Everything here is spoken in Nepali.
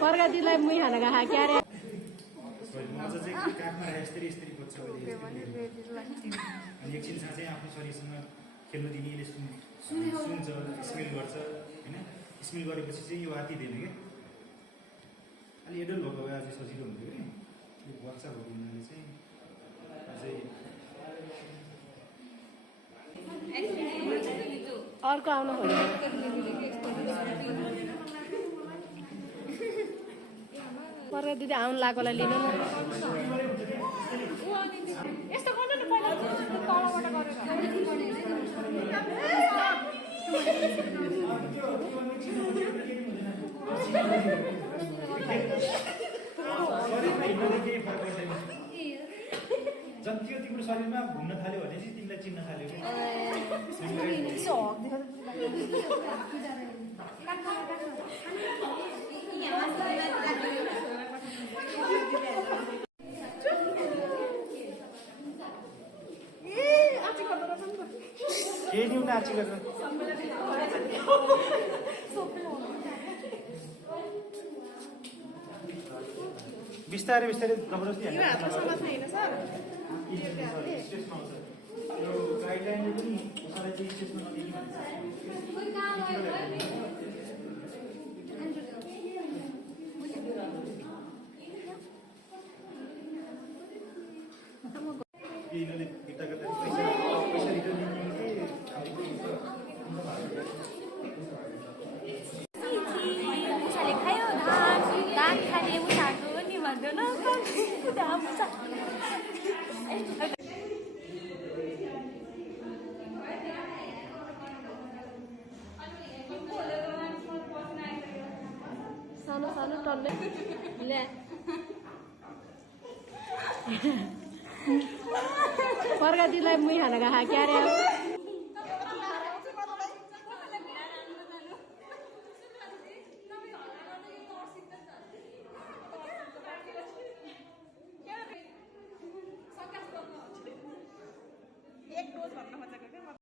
प्रगतिलाई मुई खाना खा क्या रे अनि एकछिन चाहिँ आफ्नो शरीरसँग खेल्न दिने यसले सुन्छ स्मेल गर्छ होइन स्मेल गरेपछि चाहिँ यो आतिदैन क्या अलि एडल्ट भएको भए अझै सजिलो हुन्थ्यो कि यो बच्चा भएको हुनाले चाहिँ अझै अर्को आउनु खोज्यो पर्गा दिदी आउनु लागेकोलाई लिनु न यस्तो गर्नु न पहिला तलबाट जब त्यो तिम्रो शरीरमा घुम्न थाल्यो भने चाहिँ तिमीलाई चिन्न थाल्यो केही नि नाची गरेर बिस्तारै बिस्तारै जबरजस्ती यो गाइडलाइनले पनि कसैलाई चाहिँ स्टेजमा नदिने यिनीहरूले फिर्ता गर्दा पैसा रिटर्न दिने मुसाले खायो धान खाने मुसाको नि भन्दैन सानो सानो टन्ने ल्या प्रगतिलाई मुई खाना खा क्या रे